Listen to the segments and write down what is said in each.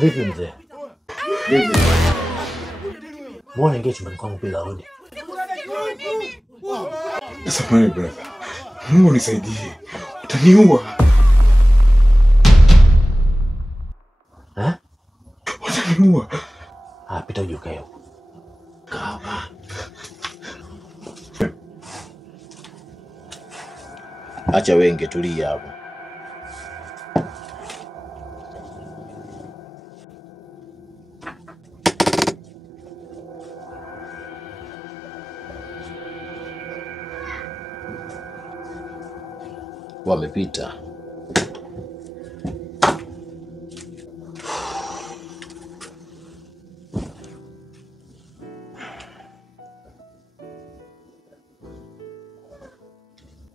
Vipi mzee? Vipi? Mbona ingia chumbani kwangu bila rudi? Samahani brother. Mungu nisaidie. Utaniua. Utaniua. Pita uje ukae huko. Kawa. Acha wenge, tulia hapo. Wamepita.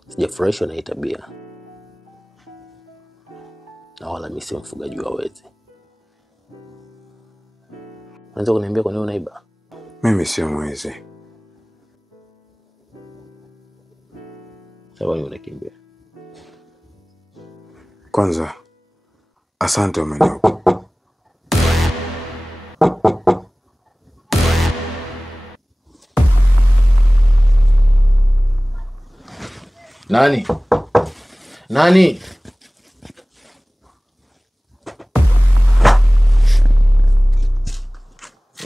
Sijafurahishwa na hii tabia. Na wala mimi si mfugaji wa wezi. Unaweza kuniambia kwa nini unaiba? Mimi sio mwizi. Sawa, unakimbia. Kwanza, asante umeniokoa. Nani? Nani?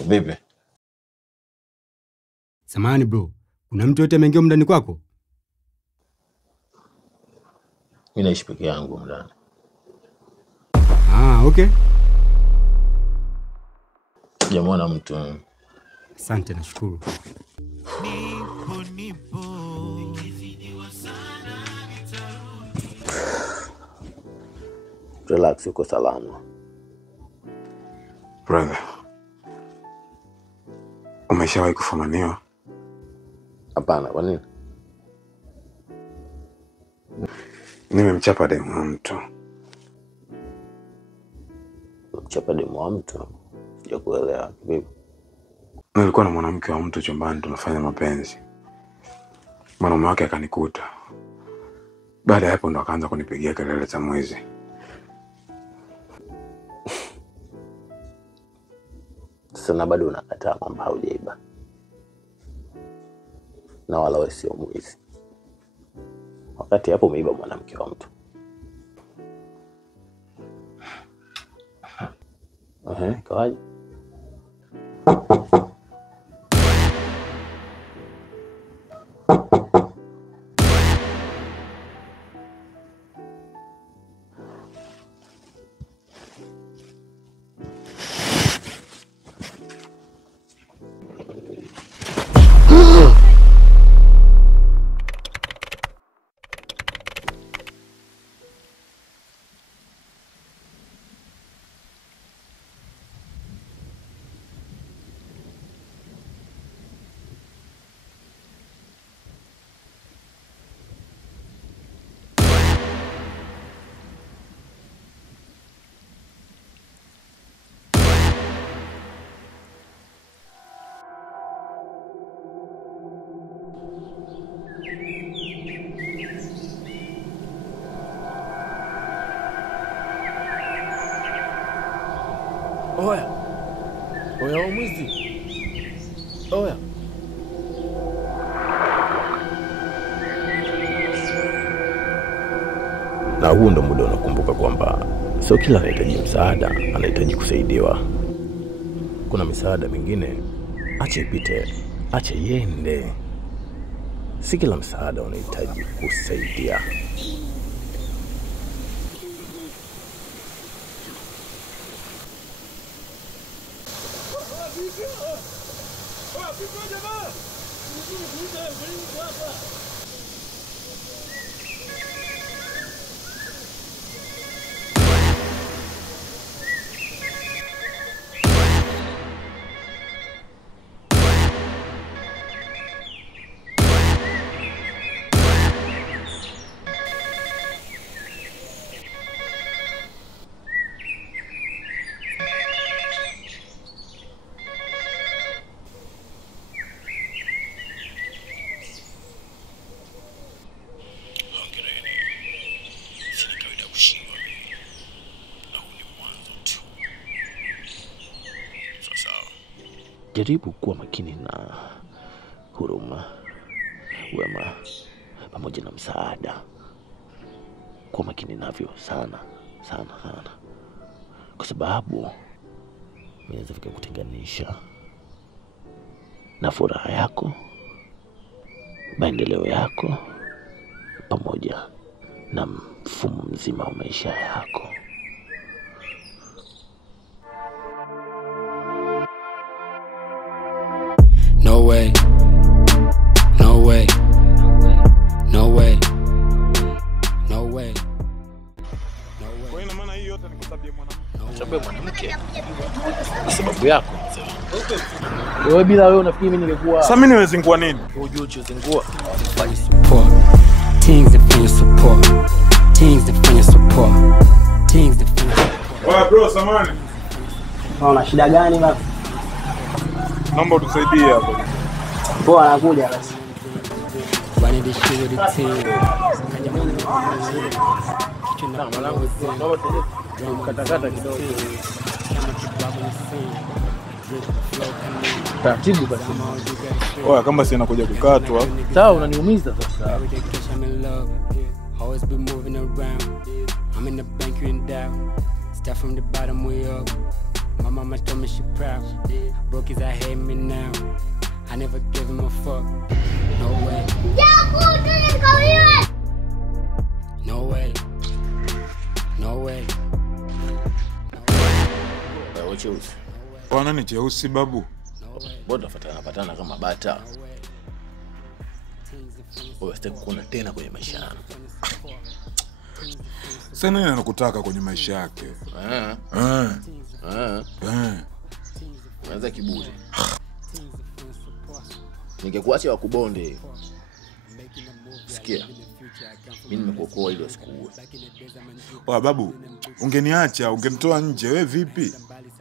Vipi? Samahani bro, kuna mtu yote ameingia ndani kwako? Mimi naishi peke yangu ndani. Okay. Sijamwona mtu. Asante, nashukuru. Relax, uko salama. Brother. Umeshawahi kufumaniwa? Hapana, kwa nini? Nimemchapa demu wa mtu. Mchapa demu wa mtu? Sijakuelewa. Vipi? Nilikuwa na mwanamke wa mtu chumbani tunafanya mapenzi. Mwanaume wake akanikuta. Baada ya hapo ndo akaanza kunipigia kelele za mwizi. Sasa bado unakataa kwamba haujaiba. Na wala wewe sio mwizi. Wakati hapo umeiba mwanamke wa mtu. Kawaje? Oya mwizi. Oya. Na huo ndo muda unakumbuka kwamba sio kila anahitaji msaada anahitaji kusaidiwa. Kuna misaada mingine acha ipite, acha iende. Si kila msaada unahitaji kusaidia. Jaribu kuwa makini na huruma, wema, pamoja na msaada. Kuwa makini navyo sana. Kwa sababu vinaweza vikakutenganisha na furaha yako, maendeleo yako, pamoja na mfumo mzima wa maisha yako. No way. No way. No way. No way. Kwa ina maana hii yote ni kwa sababu ya mwanamke. Sababu ya mwanamke. Kwa sababu yako. Wewe bila wewe unafikiri mimi ningekuwa? Sasa mimi nimezingua nini? Unajua uchozingua. Fanya support. Things that fanya support. Things that fanya support. Things that fanya support. Oya bro, samani. Una shida gani baba? Naomba utusaidie hapo. Poa, anakuja basi. Running this shit with the team. Katakata kidogo. Taratibu basi. Oya kama si anakuja kukatwa. Sawa, unaniumiza sasa. Always been moving around. I'm in the bank, you in down. Start from the bottom way up. My mama told me she proud. Broke his, I hate me now. I never gave him a fuck. No way. No way. No way. Wewe cheusi. Bwana ni cheusi babu. Bado patana kama bata. Wewe sitaki kuona tena kwenye maisha yangu. Sasa nini anakutaka kwenye maisha yake? Unaanza kiburi. Ningekuacha wakubonde. Sikia. Mimi nimekuokoa ile siku. Oya babu, ungeniacha, ungenitoa nje. Wewe vipi?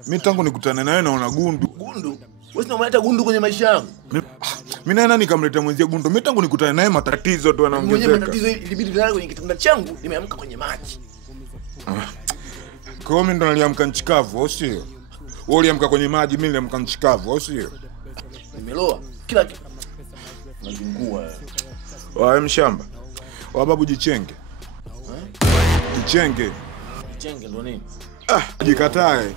Mimi tangu nikutane na wewe naona gundu. Gundu? Wewe unamleta gundu kwenye maisha yangu? Mimi naye nani kamleta mwenzie gundu? Mimi tangu nikutane naye matatizo tu yanaongezeka. Mwenye matatizo ilibidi nilale kwenye kitanda changu, nimeamka kwenye maji. Kwa mimi ndo niliamka nchikavu, au sio? Wewe uliamka kwenye maji, mimi niliamka nchikavu, au sio? Nimeloa kila kitu. Najungua. Wewe mshamba. Wa babu jichenge. Jichenge. Jichenge ndo nini? Jikatae.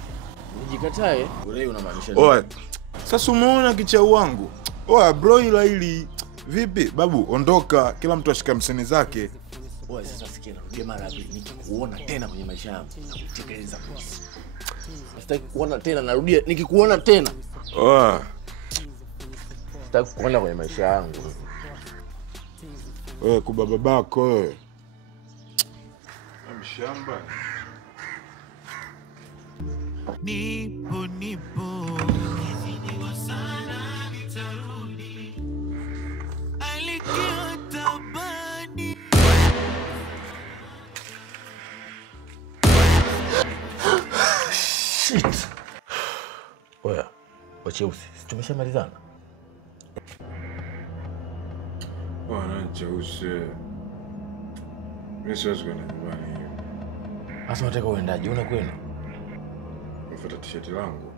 Nijikatae? Wewe unamaanisha nini? Oya. Sasa umeona kichau wangu? Oya bro, ila hili vipi? Babu ondoka, kila mtu ashika mseni zake. Oya sasa sikia, narudia mara pili, nikikuona tena kwenye maisha yangu nakutekeleza polisi. Sitaki kuona tena, narudia, nikikuona tena. Oya. Sitaki kuona kwenye maisha yangu. Wewe kuba babako wewe. Mshamba. Nipo nizidiwa sana nitarudi alikia tabani. Shit. Oya, wacheusi, tumeshamalizana. Bwana cheusi. Mimi siwezi kwenda nyumbani hiyo. Sasa unataka uendaje? Una kwenu? Nafuata t-shirt langu.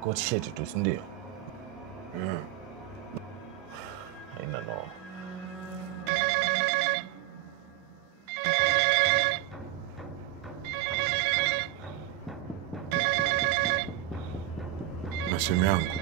Kwa t-shirt tu, si ndio? Haina no. Na simu yangu.